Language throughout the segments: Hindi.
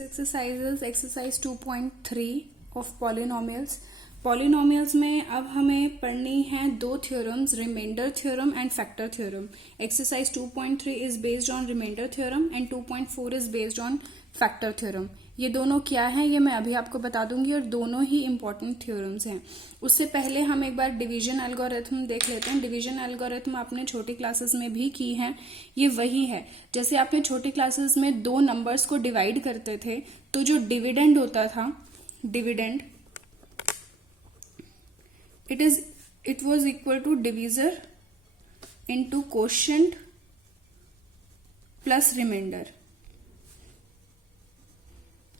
Next exercise is exercise 2.3 of polynomials. Polynomials में अब हमें पढ़नी है दो theorems, remainder theorem and factor theorem. Exercise 2.3 is based on remainder theorem and 2.4 is based on factor theorem. ये दोनों क्या हैं ये मैं अभी आपको बता दूंगी और दोनों ही इंपॉर्टेंट थ्योरम्स हैं. उससे पहले हम एक बार डिवीजन एल्गोरिथम देख लेते हैं. डिवीजन एल्गोरिथम आपने छोटी क्लासेस में भी की है. ये वही है जैसे आपने छोटी क्लासेस में दो नंबर्स को डिवाइड करते थे तो जो डिविडेंड होता था, dividend it was equal to divisor into quotient plus remainder,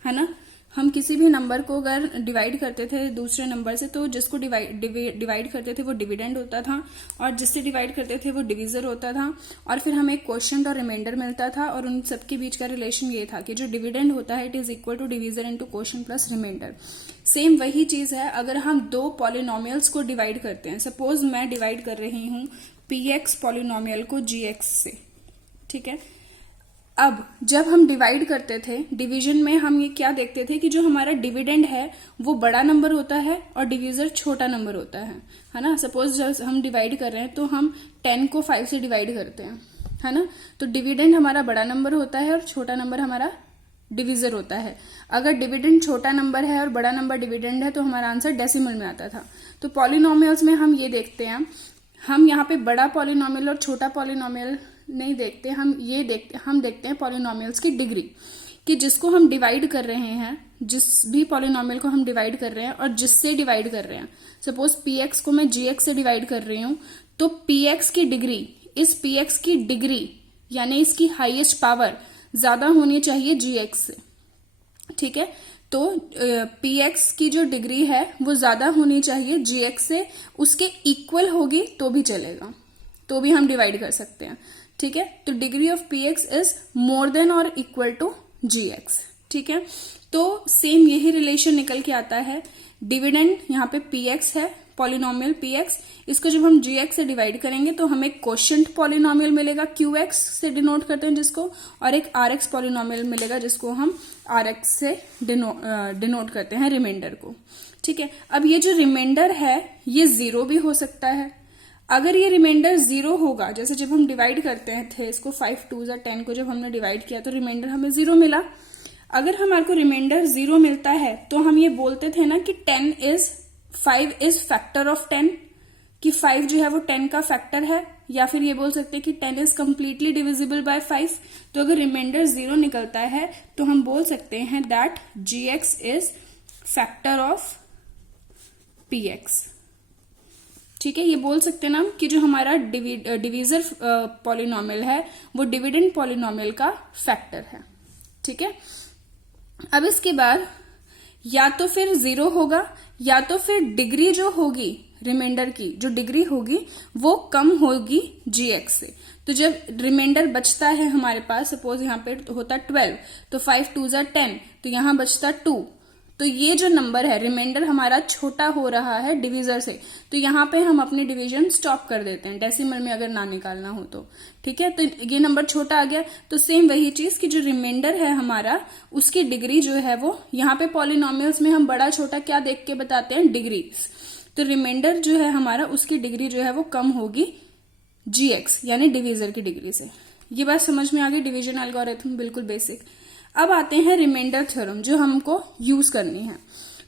है ना. हम किसी भी नंबर को अगर डिवाइड करते थे दूसरे नंबर से तो जिसको डिवाइड करते थे वो डिविडेंड होता था और जिससे डिवाइड करते थे वो डिविजर होता था और फिर हमें क्वोशिएंट और रिमाइंडर मिलता था और उन सबके बीच का रिलेशन ये था कि जो डिविडेंड होता है it is equal to divisor into quotient plus remainder. Same वही चीज है अगर हम दो पॉलिनोमियल्स को डिवाइड करते हैं. सपोज मैं डिवाइड कर रही हूं px पॉलिनोमियल को gx से, ठीक है. अब जब हम डिवाइड करते थे डिवीजन में हम ये क्या देखते थे कि जो हमारा डिविडेंड है वो बड़ा नंबर होता है और डिविजर छोटा नंबर होता है ना. सपोज जब हम डिवाइड कर रहे हैं तो हम 10 को 5 से डिवाइड करते हैं, है ना. तो डिविडेंड हमारा बड़ा नंबर होता है और छोटा नंबर हमारा डिविजर होता है. अगर डिविडेंड छोटा नंबर है और बड़ा नंबर डिविडेंड है तो हमारा आंसर डेसिमल में आता था. तो पॉलिनोमियल्स में हम ये देखते हैं, हम यहाँ पे बड़ा पॉलिनोमियल और छोटा पॉलिनोमियल नहीं देखते, हम देखते हैं पॉलिनोमियल्स की डिग्री कि जिसको हम डिवाइड कर रहे हैं, जिस भी पॉलिनोमियल को हम डिवाइड कर रहे हैं और जिससे डिवाइड कर रहे हैं. सपोज px को मैं gx से डिवाइड कर रही हूं तो px की डिग्री, इस px की डिग्री यानी इसकी हाईएस्ट पावर ज्यादा होनी चाहिए gx से, ठीक है. तो px की जो डिग्री है वो ज्यादा होनी चाहिए gx से, उसके इक्वल होगी तो भी चलेगा, तो भी हम डिवाइड कर सकते हैं, ठीक है. तो degree of px is more than और इक्वल टू gx, ठीक है. तो सेम यही रिलेशन निकल के आता है. डिविडेंड यहाँ पे px है, पॉलिनोमियल px, इसको जब हम gx से डिवाइड करेंगे तो हमें क्वोशिएंट पॉलिनोमियल मिलेगा qx से डिनोट करते हैं जिसको, और एक rx पॉलिनोमियल मिलेगा जिसको हम rx से डिनोट करते हैं रिमाइंडर को, ठीक है. अब ये जो रिमाइंडर है ये जीरो भी हो सकता है. अगर ये रिमाइंडर जीरो होगा, जैसे जब हम डिवाइड करते थे इसको 5 2 10 को जब हमने डिवाइड किया तो रिमाइंडर हमें जीरो मिला. अगर हमारे को रिमाइंडर जीरो मिलता है तो हम ये बोलते थे ना कि 5 इज फैक्टर ऑफ 10, कि 5 जो है वो 10 का फैक्टर है, या फिर ये बोल सकते हैं कि 10 इज कंप्लीटली डिविजिबल बाय 5. तो अगर रिमाइंडर जीरो निकलता है तो हम बोल सकते हैं that gx is factor of px, ठीक है. ये बोल सकते हैं ना कि जो हमारा डिविजर पॉलिनोमियल है वो डिविडेंड पॉलिनोमियल का फैक्टर है, ठीक है. अब इसके बाद या तो फिर जीरो होगा या तो फिर डिग्री जो होगी रिमाइंडर की, जो डिग्री होगी वो कम होगी gx से. तो जब रिमाइंडर बचता है हमारे पास, सपोज यहाँ पे होता 12 तो 5 2 10, तो यहाँ बचता 2. तो ये जो नंबर है रिमाइंडर हमारा छोटा हो रहा है डिविजर से, तो यहाँ पे हम अपनी डिवीजन स्टॉप कर देते हैं डेसिमल में अगर ना निकालना हो तो, ठीक है. तो ये नंबर छोटा आ गया. तो सेम वही चीज कि जो रिमाइंडर है हमारा उसकी डिग्री जो है वो, यहाँ पे पॉलिनोमियल्स में हम बड़ा छोटा क्या देख के बताते हैं, डिग्री. तो रिमाइंडर जो है हमारा उसकी डिग्री जो है वो कम होगी gx यानी डिविजर की डिग्री से. ये बात समझ में आ गई. डिवीजन एल्गोरिथम बिल्कुल बेसिक. अब आते हैं रिमाइंडर थ्योरम जो हमको यूज करनी है.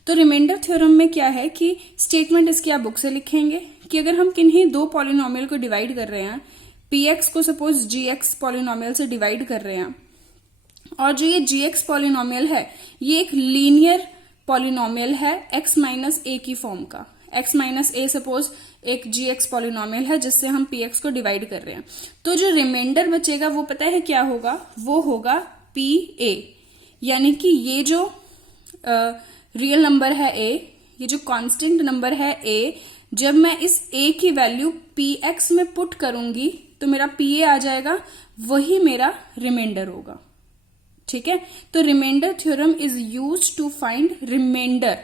तो रिमाइंडर थ्योरम में क्या है कि स्टेटमेंट इसकी आप बुक से लिखेंगे कि अगर हम किन्हीं दो पॉलिनोमियल को डिवाइड कर रहे हैं, px को सपोज gx पॉलिनोमियल से डिवाइड कर रहे हैं और जो ये gx पॉलिनोमियल है ये एक लीनियर पॉलिनोमियल है x माइनस a की फॉर्म का. x माइनस a सपोज एक gx पॉलिनोमियल है जिससे हम px को डिवाइड कर रहे हैं. तो जो रिमाइंडर बचेगा वो पता है क्या होगा, वो होगा pa, यानी कि ये जो रियल नंबर है a, ये जो कांस्टेंट नंबर है a, जब मैं इस a की वैल्यू px में पुट करूंगी तो मेरा pa आ जाएगा, वही मेरा रिमाइंडर होगा, ठीक है. तो remainder theorem is used to find remainder.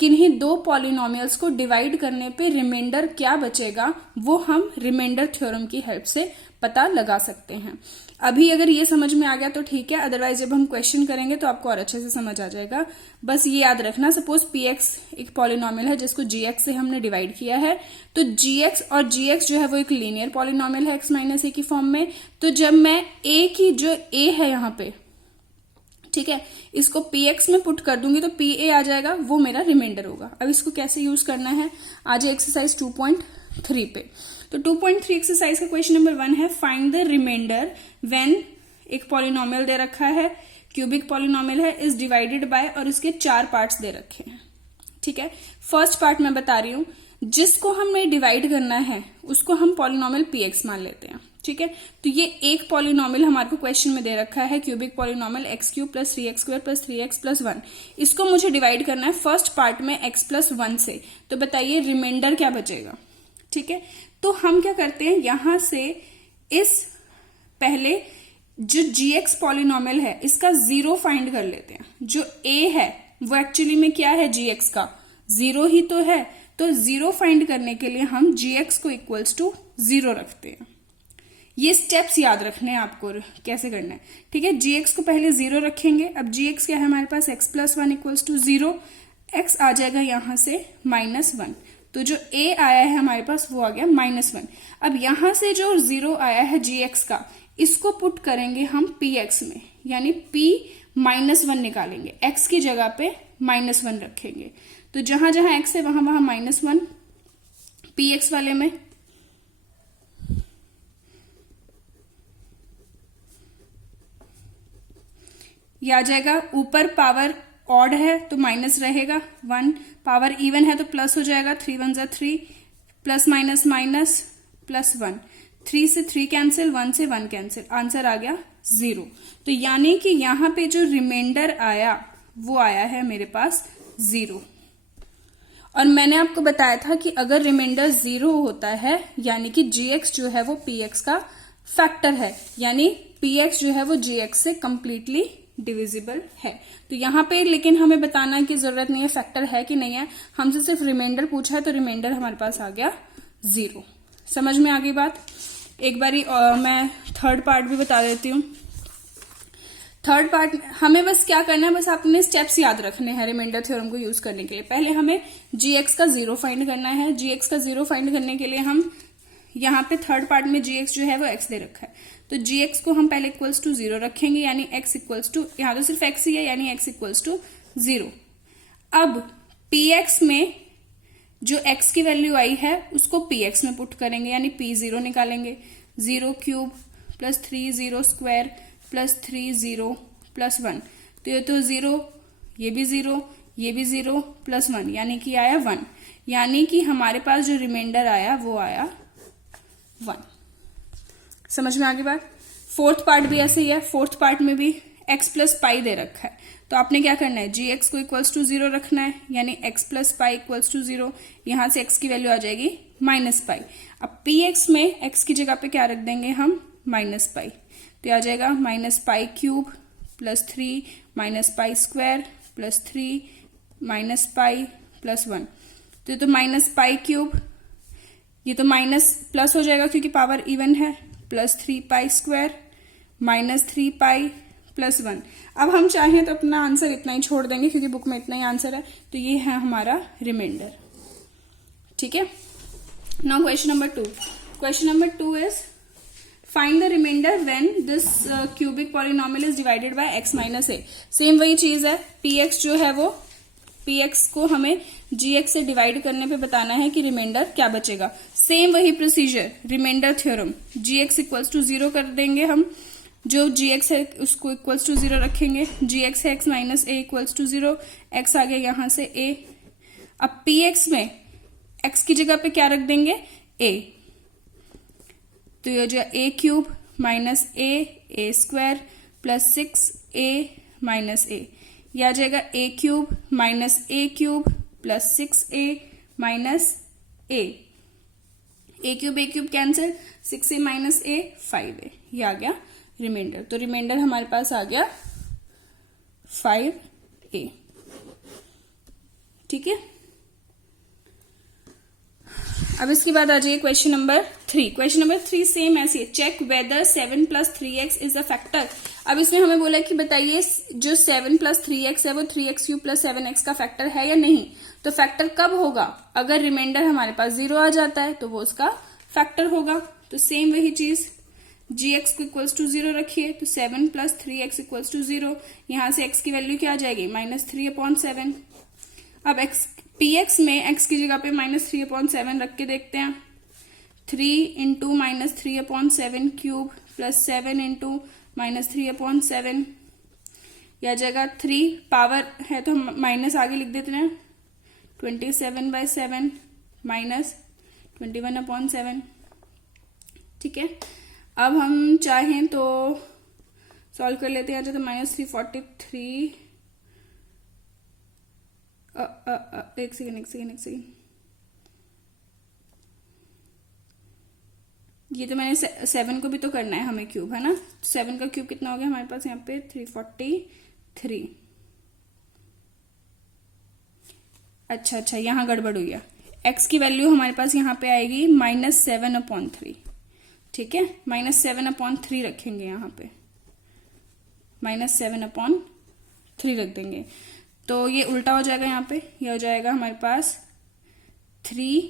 किन्हीं दो पॉलिनोमियल्स को डिवाइड करने पे रिमाइंडर क्या बचेगा वो हम रिमाइंडर थ्योरम की हेल्प से पता लगा सकते हैं। अभी अगर ये समझ में आ गया तो ठीक है, अदरवाइज जब हम क्वेश्चन करेंगे तो आपको और अच्छे से समझ आ जाएगा। बस ये याद रखना, सपोज px एक पॉलिनोमियल है जिसको gx से हमने डिवाइड किया है, तो gx और gx जो है वो एक लीनियर पॉलिनोमियल है x माइनस ए की फॉर्म में। तो जब मैं a की जो a है यहाँ पे, ठीक है, इसको px में पुट कर दूंगी तो pa आ जाएगा, वो मेरा रिमाइंडर होगा। अब इसको कैसे यूज करना है, आज एक्सरसाइज 2.3 पे। तो 2.3 एक्सरसाइज का क्वेश्चन नंबर 1 है, फाइंड द रिमाइंडर व्हेन एक पॉलिनोमियल दे रखा है, क्यूबिक पॉलिनोमियल है, इज डिवाइडेड बाय, और इसके 4 पार्ट्स दे रखे हैं। ठीक है, फर्स्ट पार्ट मैं बता रही हूं, जिसको हमें डिवाइड करना है उसको हम पॉलिनोमियल px मान लेते हैं। ठीक है, तो ये एक पॉलिनोमियल हमारे को क्वेश्चन में दे रखा है, cubic polynomial x³ plus 3x² plus 3x plus 1। इसको मुझे डिवाइड करना है फर्स्ट पार्ट में x प्लस 1 से। तो बताइए रिमाइंडर क्या बचेगा। ठीक है, तो हम क्या करते हैं, यहां से इस पहले जो gx पॉलिनोमियल है इसका जीरो फाइंड कर लेते हैं। जो a है वो एक्चुअली में क्या है, gx का जीरो ही तो है। तो जीरो फाइंड करने के लिए हम gx को इक्वल्स टू 0 रखते हैं। ये स्टेप्स याद रखने हैं आपको कैसे करना है। ठीक है, gx को पहले 0 रखेंगे। अब gx क्या है हमारे पास, x plus 1 equals to 0, x आ जाएगा यहां से -1। तो जो a आया है हमारे पास वो आ गया -1। अब यहां से जो 0 आया है gx का, इसको पुट करेंगे हम px में, यानी p -1 निकालेंगे, x की जगह पे -1 रखेंगे। तो जहां जहां x है वहां वहां -1, px वाले में यह आ जाएगा। ऊपर पावर ऑड है तो माइनस रहेगा, 1 पावर इवन है तो प्लस हो जाएगा, 3 1 जा 3, प्लस माइनस माइनस प्लस 1, 3 से 3 कैंसिल, 1 से 1 कैंसिल, आंसर आ गया 0। तो यानी कि यहां पे जो रिमाइंडर आया वो आया है मेरे पास 0। और मैंने आपको बताया था कि अगर रिमाइंडर 0 होता है यानी कि gx जो है वो px का फैक्टर है, यानी px जो है वो gx से कंप्लीटली डिविजिबल है। तो यहाँ पे लेकिन हमें बताना की जरूरत नहीं है फैक्टर है कि नहीं है, हमसे सिर्फ रिमाइंडर पूछा है तो रिमाइंडर हमारे पास आ गया 0। समझ में आ गई बात। एक बारी मैं थर्ड पार्ट भी बता देती हूँ। थर्ड पार्ट हमें बस क्या करना है, बस आपने स्टेप्स याद रखने हैं रिमाइंडर थ्योरम को यूज करने के लिए। पहले हमें gx का 0 फाइंड करना है। gx का 0 फाइंड करने के लिए हम यहाँ पे थर्ड पार्ट में gx जो है वो x दे रखा है, तो gx को हम पहले इक्वल्स टू 0 रखेंगे, यानी x इक्वल्स टू, यहाँ तो सिर्फ x ही है यानी x इक्वल्स टू 0। अब px में जो x की वैल्यू आई है उसको px में पुट करेंगे, यानी p0 निकालेंगे। 0 cube plus 3 0 square plus 3 0 plus 1, तो ये तो 0, ये भी 0, ये भी 0 प्लस 1, यानी कि आया 1। यानी कि हमारे पास जो रिमाइंडर आया वो आया 1। समझ में आ गई बात। फोर्थ पार्ट भी ऐसे ही है। फोर्थ पार्ट में भी x प्लस पाई दे रखा है, तो आपने क्या करना है, gx को इक्वल्स टू 0 रखना है, यानी x plus pi equals to 0। यहां से x की वैल्यू आ जाएगी -पाई। अब px में x की जगह पे क्या रख देंगे हम, -पाई, तो आ जाएगा -पाई cube plus 3 -pi square plus 3 -pi plus 1, तो ये तो -पाई क्यूब, ये तो माइनस प्लस हो जाएगा क्योंकि पावर इवन है, plus 3 pi square -3 pi plus 1। अब हम चाहें तो अपना आंसर इतना ही छोड़ देंगे क्योंकि बुक में इतना ही आंसर है, तो ये है हमारा रिमाइंडर। ठीक है, now question number 2। Question number 2 is find the remainder when this cubic polynomial is divided by x minus a. सेम वही चीज है, px जो है वो, px को हमें gx से डिवाइड करने पे बताना है कि रिमाइंडर क्या बचेगा। सेम वही procedure, remainder theorem, gx equals to 0 कर देंगे हम, जो gx है उसको इक्वल्स टू 0 रखेंगे, gx है x minus a equals to 0, x आ गया यहां से a। अब px में x की जगह पे क्या रख देंगे, a, तो ये जो a cube minus a square plus 6a minus a, यह आ जाएगा a cube minus a cube plus 6a minus a cube cancel, 6a minus a 5a, ये आ गया रिमाइंडर। तो रिमाइंडर हमारे पास आ गया 5a। ठीक है, अब इसके बाद आ जाइए question number 3, question number 3 same ऐसे है, check whether 7 + 3x is a factor. अब इसमें हमें बोला कि बताइए जो 7 + 3x है वो 3x³ + 7x का फैक्टर है या नहीं। तो फैक्टर कब होगा, अगर रिमाइंडर हमारे पास 0 आ जाता है तो वो उसका फैक्टर होगा। तो सेम वही चीज gx को इक्वल्स टू 0 रखिए, तो 7 + 3x इक्वल्स टू 0। यहां से x की वैल्यू क्या आ जाएगी, -3/7। अब px में x की जगह पे -3/7 रख के देखते हैं। 3 × -3/7³ + 7 × -3/7 यह जगह 3 पावर है तो हम माइनस आगे लिख देते हैं, 27/7 -21/7। ठीक है, अब हम चाहें तो सॉल्व कर लेते हैं। तो -343 एक सेकेंड ये तो मैंने 7 को भी तो करना है हमें क्यूब, है ना। 7 का क्यूब कितना हो गया हमारे पास यहाँ पे 343। अच्छा यहाँ गड़बड़ हुई है। x की वैल्यू हमारे पास यहाँ पे आएगी -7/3। ठीक है, -7/3 रखेंगे यहाँ पे, -7/3 रख देंगे तो ये उल्टा हो जाएगा। यहाँ पे ये हो जाएगा हमारे पास 3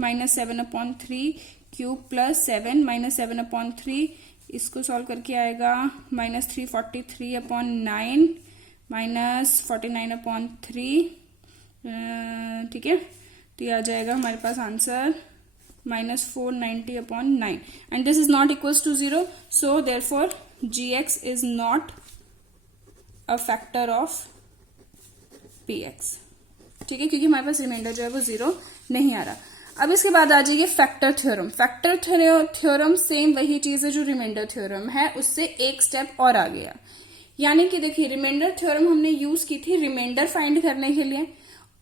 -7/3³ + 7 -7/3। इसको सॉल्व करके आएगा -343/9 -49/3। ठीक है, तो ये आ जाएगा हमारे पास answer -490/9 and this is not equals to 0, so therefore gx is not a factor of px। ठीक है, क्योंकि हमारे पास रिमाइंडर जो है वो 0 नहीं आ रहा। अब इसके बाद आ जाइए factor theorem. Factor theorem same वही चीज है जो रिमाइंडर थ्योरम है, उससे एक स्टेप और आ गया। यानी कि देखिए रिमाइंडर थ्योरम हमने यूज की थी रिमाइंडर फाइंड करने के लिए,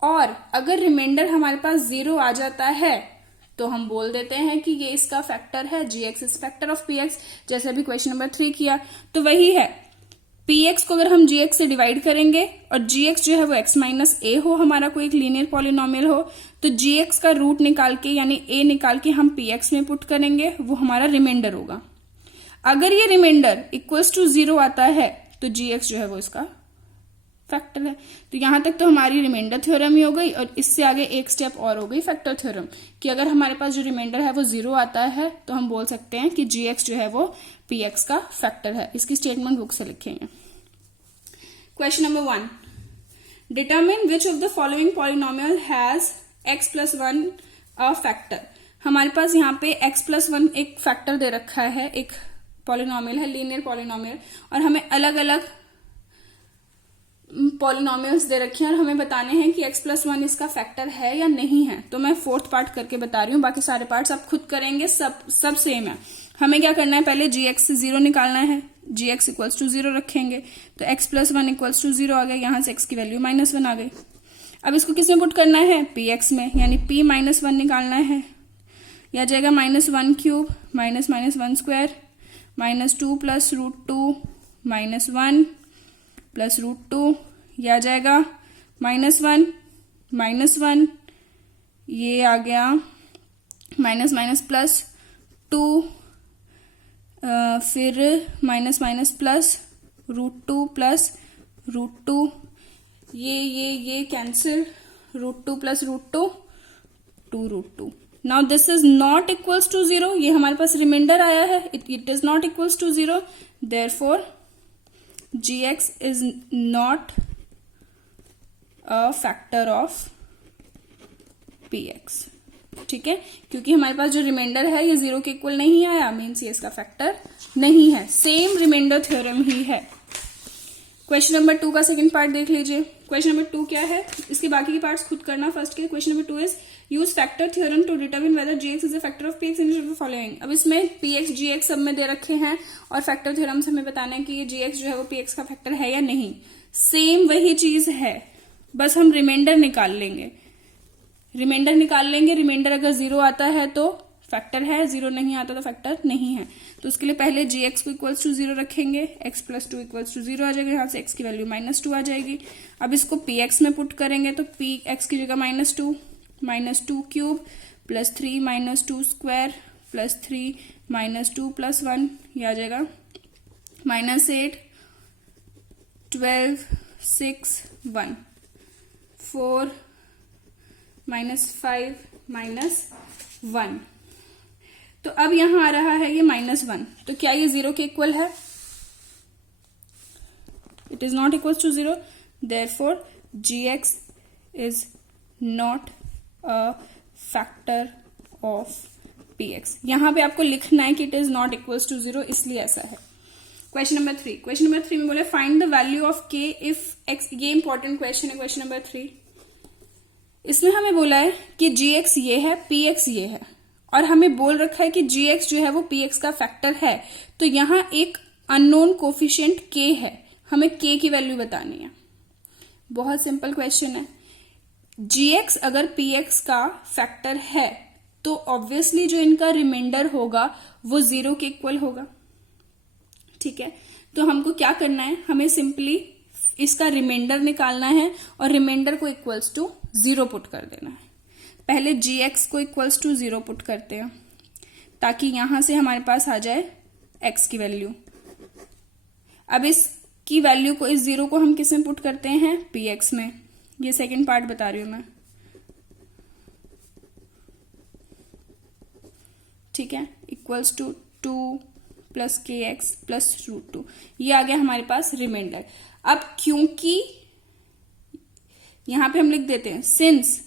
और अगर रिमाइंडर हमारे पास 0 आ जाता है तो हम बोल देते हैं कि ये इसका फैक्टर है, gx is factor of px, जैसे अभी क्वेश्चन नंबर 3 किया। तो वही है, px को अगर हम gx से डिवाइड करेंगे और gx जो है वो x - a हो, हमारा कोई एक लीनियर पॉलिनोमियल हो, तो gx का रूट निकाल के यानी a निकाल के हम px में पुट करेंगे, वो हमारा रिमाइंडर होगा। अगर ये रिमाइंडर इक्वल्स टू 0 आता है तो gx जो है वो इसका फैक्टर है। तो यहां तक तो हमारी रिमाइंडर थ्योरम ही हो गई, और इससे आगे एक स्टेप और हो गई फैक्टर थ्योरम कि अगर हमारे पास जो रिमाइंडर है वो 0 आता है तो हम बोल सकते हैं कि gx जो है वो px का फैक्टर है। इसकी स्टेटमेंट बुक से लिखेंगे। Question number 1, determine which of the following polynomial has x + 1 a factor. हमारे पास यहाँ पे x + 1 एक फैक्टर दे रखा है, एक पॉलिनोमियल है, लीनियर पॉलिनोमियल, और हमें अलग अलग पॉलिनोमियल्स दे रखे हैं और हमें बताने हैं कि x + 1 इसका फैक्टर है या नहीं है। तो मैं 4th पार्ट करके बता रही हूँ, बाकी सारे पार्ट्स आप खुद करेंगे, सब सेम है। हमें क्या करना है, पहले gx से 0 निकालना है, gx इक्वल्स टू 0 रखेंगे तो x + 1 इक्वल्स टू 0 आ गया, यहां से x की वैल्यू -1 आ गई। अब इसको किस में पुट करना है, px में, यानी p - 1 निकालना है। यह आ जाएगा -1³ -1² -2 + √2 -1 +√2, ये आ जाएगा -1 -1, ये आ गया -+2, फिर -++√2 +√2, ये cancel, √2 +√2 2√2। Now this is not equals to 0, ये हमारे पास रिमाइंडर आया है, it is not equals to 0, therefore gx is not a factor of px। ठीक है, क्योंकि हमारे पास जो रिमाइंडर है ये 0 के इक्वल नहीं आया, मीन्स ये इसका फैक्टर नहीं है। सेम रिमाइंडर थ्योरम ही है। क्वेश्चन नंबर 2 का सेकंड पार्ट देख लीजिए। क्वेश्चन नंबर 2 क्या है, इसके बाकी के पार्ट्स खुद करना फर्स्ट के। Question number 2 is use factor theorem to determine whether gx is a factor of px in the following. अब इसमें px gx सब में दे रखे हैं और फैक्टर थ्योरम से हमें बताना है कि ये gx जो है वो px का फैक्टर है या नहीं। सेम वही चीज है, बस हम रिमाइंडर निकाल लेंगे। रिमाइंडर अगर 0 आता है तो फैक्टर है, 0 नहीं आता तो फैक्टर नहीं है। तो उसके लिए पहले gx को इक्वल्स टू 0 रखेंगे, x + 2 इक्वल्स टू 0 आ जाएगा, यहाँ से x की वैल्यू -2 आ जाएगी। अब इसको px में पुट करेंगे तो px की जगह -2 -2³ + 3 - 2² प्लस 3 माइनस 2 प्लस 1, ये आ जाएगा -8, 12, 6, 1, 4, -5, -1। तो अब यहां आ रहा है ये -1, तो क्या ये 0 के इक्वल है? It is not equal to 0, therefore gx is not a factor of px। यहां पे आपको लिखना है कि it is not equals to 0, इसलिए ऐसा है। क्वेश्चन नंबर 3, क्वेश्चन नंबर 3 में बोले find the value of k if x। ये इंपॉर्टेंट क्वेश्चन है, क्वेश्चन नंबर 3। इसमें हमें बोला है कि gx ये है, px ये है, और हमें बोल रखा है कि gx जो है वो px का फैक्टर है। तो यहां एक अननोन कोफिशिएंट k है, हमें k की वैल्यू बतानी है। बहुत सिंपल क्वेश्चन है। gx अगर px का फैक्टर है तो ऑब्वियसली जो इनका रिमाइंडर होगा वो 0 के इक्वल होगा। ठीक है, तो हमको क्या करना है, हमें सिंपली इसका रिमाइंडर निकालना है और रिमाइंडर को इक्वल्स टू 0 पुट कर देना है। पहले gx को इक्वल्स टू 0 पुट करते हैं ताकि यहां से हमारे पास आ जाए x की वैल्यू। अब इसकी वैल्यू को, इस 0 को हम किस में पुट करते हैं? px में। ये सेकेंड पार्ट बता रही हूं मैं। ठीक है, इक्वल्स टू 2 प्लस के एक्स प्लस √2, ये आ गया हमारे पास रिमाइंडर। अब क्योंकि यहां पे हम लिख देते हैं since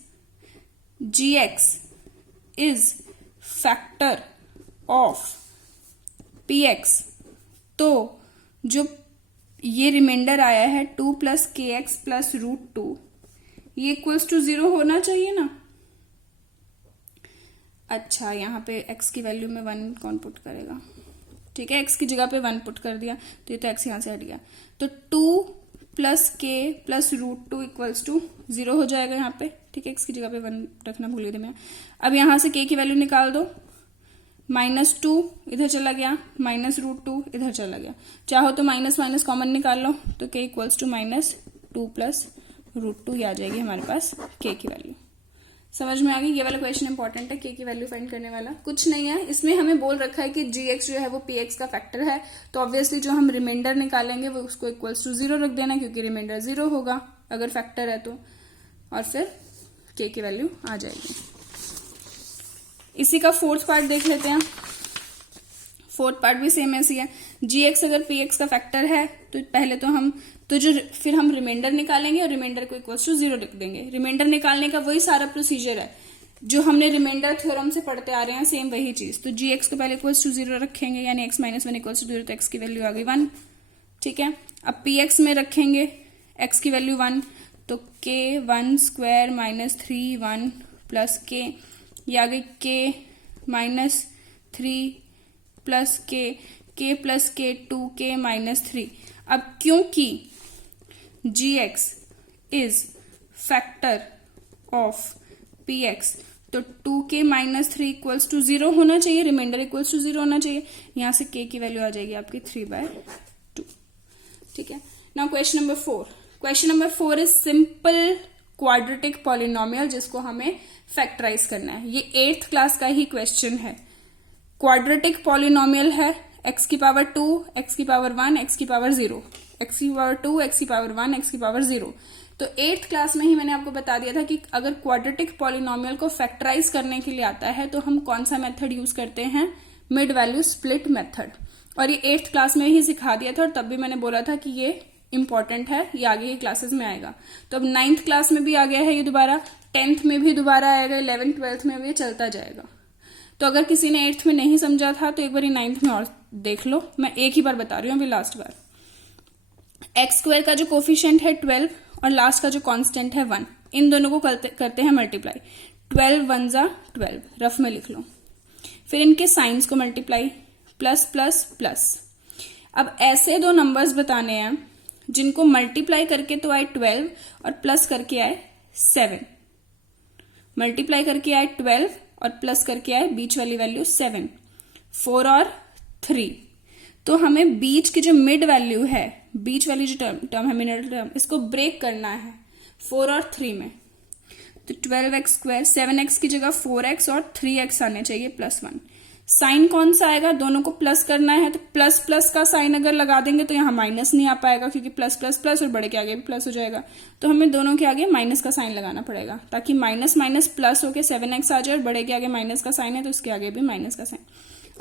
gx is factor of px, तो जो ये रिमाइंडर आया है 2 प्लस के एक्स प्लस √2, ये इक्वल्स टू 0 होना चाहिए ना। अच्छा, यहाँ पे x की वैल्यू में 1 कौन पुट करेगा? ठीक है, x की जगह पे 1 पुट कर दिया तो ये तो x यहां से हट गया, तो 2 प्लस के प्लस √2 इक्वल्स टू 0 हो जाएगा यहाँ पे। ठीक है, x की जगह पे 1 रखना भूल गई थी मैं। अब यहां से k की वैल्यू निकाल दो, -2 इधर चला गया, -√2 इधर चला गया, चाहो तो माइनस माइनस कॉमन निकाल लो, तो k इक्वल्स टू -2 प्लस √2, ये आ जाएगी हमारे पास k की वैल्यू। समझ में आ गई? ये वाला क्वेश्चन इंपॉर्टेंट है, k की वैल्यू फाइंड करने वाला। कुछ नहीं है, इसमें हमें बोल रखा है कि gx जो है वो px का फैक्टर है, तो ऑब्वियसली जो हम रिमाइंडर निकालेंगे वो उसको इक्वल्स टू 0 रख देना, क्योंकि रिमाइंडर 0 होगा अगर फैक्टर है तो, और फिर k की वैल्यू आ जाएगी। इसी का फोर्थ पार्ट देख लेते हैं। फोर्थ पार्ट भी सेम ऐसी है। gx अगर px का फैक्टर है तो पहले तो फिर हम रिमाइंडर निकालेंगे और रिमाइंडर को इक्वल्स टू 0 रख देंगे। रिमाइंडर निकालने का वही सारा प्रोसीजर है जो हमने रिमाइंडर थ्योरम से पढ़ते आ रहे हैं, सेम वही चीज। तो gx को पहले इक्वल्स टू 0 रखेंगे, यानी x - 1 इक्वल्स टू 0, तो x की वैल्यू आ गई 1। ठीक है, अब px में रखेंगे x की वैल्यू 1, तो k 1 स्क्वायर -3 1 प्लस k, ये आ गई k -3 plus k plus k 2k -3। अब क्योंकि gx is factor of px, तो 2k -3 इक्वल्स टू 0 होना चाहिए, रिमाइंडर इक्वल्स टू 0 होना चाहिए। यहां से k की वैल्यू आ जाएगी आपकी 3/2। ठीक है, now question number 4। Question number 4 is simple quadratic polynomial, जिसको हमें फैक्टराइज करना है। ये 8th क्लास का ही क्वेश्चन है। क्वाड्रेटिक पॉलिनोमियल है x की पावर 2, x की पावर 1, x की पावर 0, x की पावर 2, x की पावर 1, x की पावर 0। तो 8th क्लास में ही मैंने आपको बता दिया था कि अगर क्वाड्रेटिक पॉलिनोमियल को फैक्टराइज करने के लिए आता है तो हम कौन सा मेथड यूज करते हैं? Mid value split method. और ये 8th क्लास में ही सिखा दिया था, और तब भी मैंने बोला था कि ये इंपॉर्टेंट है, ये आगे की क्लासेस में आएगा। तो अब 9th क्लास में भी आ गया है ये दोबारा, 10th में भी दोबारा आएगा, 11th 12th में भी चलता जाएगा। तो अगर किसी ने 8th में नहीं समझा था तो एक बार 9th में और देख लो, मैं एक ही बार बता रही हूँ अभी लास्ट बार। x² का जो कोफिशिएंट है 12 और लास्ट का जो कांस्टेंट है 1, इन दोनों को करते हैं मल्टीप्लाई। 12 1 जा 12, रफ में लिख लो। फिर इनके साइंस को मल्टीप्लाई, प्लस प्लस प्लस। अब ऐसे दो नंबर्स बताने हैं जिनको मल्टीप्लाई करके तो आए 12 और प्लस करके आए 7। मल्टीप्लाई करके आए 12 और प्लस करके आए बीच वाली वैल्यू 7, 4 और 3। तो हमें बीच की जो मिड वैल्यू है, बीच वाली जो टर्म है मिडल टर्म, इसको ब्रेक करना है 4 और 3 में। तो 12x², 7x की जगह 4x और 3x आने चाहिए +1। साइन कौन सा आएगा, दोनों को प्लस करना है तो प्लस प्लस का साइन अगर लगा देंगे तो यहाँ माइनस नहीं आ पाएगा, क्योंकि प्लस प्लस प्लस और बड़े के आगे भी प्लस हो जाएगा, तो हमें दोनों के आगे माइनस का साइन लगाना पड़ेगा, ताकि माइनस माइनस प्लस होके 7x आ जाए, और बड़े के आगे माइनस का साइन है तो उसके आगे भी माइनस का साइन।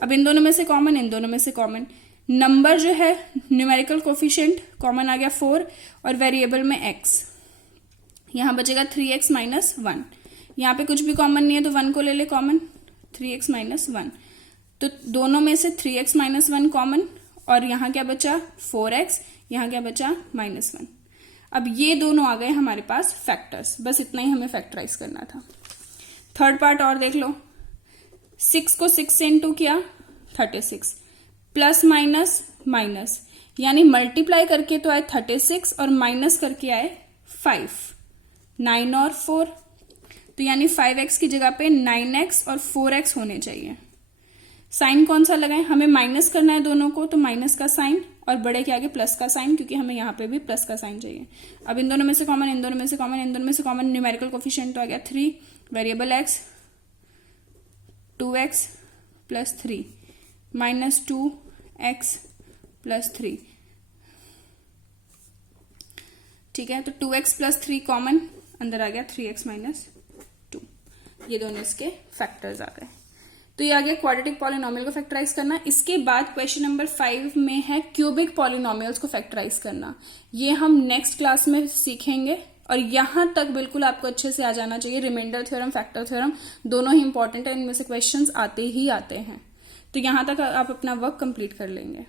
अब इन दोनों में से कॉमन, इन दोनों में से कॉमन, नंबर जो है न्यूमेरिकल कोफिशिएंट कॉमन आ गया 4, और वेरिएबल में x, यहाँ बचेगा 3x माइनस 1। यहाँ पे कुछ भी कॉमन नहीं है तो 1 को ले ले कॉमन, 3x माइनस 1, तो दोनों में से 3x माइनस 1 कॉमन, और यहाँ क्या बचा 4x, यहाँ क्या बचा -1। अब ये दोनों आ गए हमारे पास फैक्टर्स, बस इतना ही हमें फैक्टराइज करना था। थर्ड पार्ट और देख लो, 6 को 6 से इंटू किया 36, प्लस माइनस माइनस, यानी मल्टीप्लाई करके तो आए 36 और माइनस करके आए 5, 9 और 4, तो यानी 5x की जगह पे 9x और 4x होने चाहिए। साइन कौन सा लगाएं, हमें माइनस करना है दोनों को, तो माइनस का साइन, और बड़े के आगे प्लस का साइन, क्योंकि हमें यहाँ पे भी प्लस का साइन चाहिए। अब इन दोनों में से कॉमन, इन दोनों में से कॉमन, इन दोनों में से कॉमन, न्यूमेरिकल कोफिशिएंट तो आ गया 3, variable x 2x plus 3 minus 2x plus 3, ठीक है, तो 2x प्लस 3 कॉमन, अंदर आ गया 3x माइनस 2, ये दोनों इसके फैक्टर्स आ गए। तो ये आ गया क्वाड्रेटिक पॉलिनोमियल को फैक्टराइज करना। इसके बाद क्वेश्चन नंबर 5 में है क्यूबिक पॉलिनोमियल्स को फैक्टराइज करना। ये हम नेक्स्ट क्लास में सीखेंगे, और यहां तक बिल्कुल आपको अच्छे से आ जाना चाहिए। रिमाइंडर थ्योरम, फैक्टर थ्योरम दोनों ही इंपॉर्टेंट है, इनमें से क्वेश्चंस आते ही आते हैं, तो यहां तक आप अपना वर्क कंप्लीट कर लेंगे।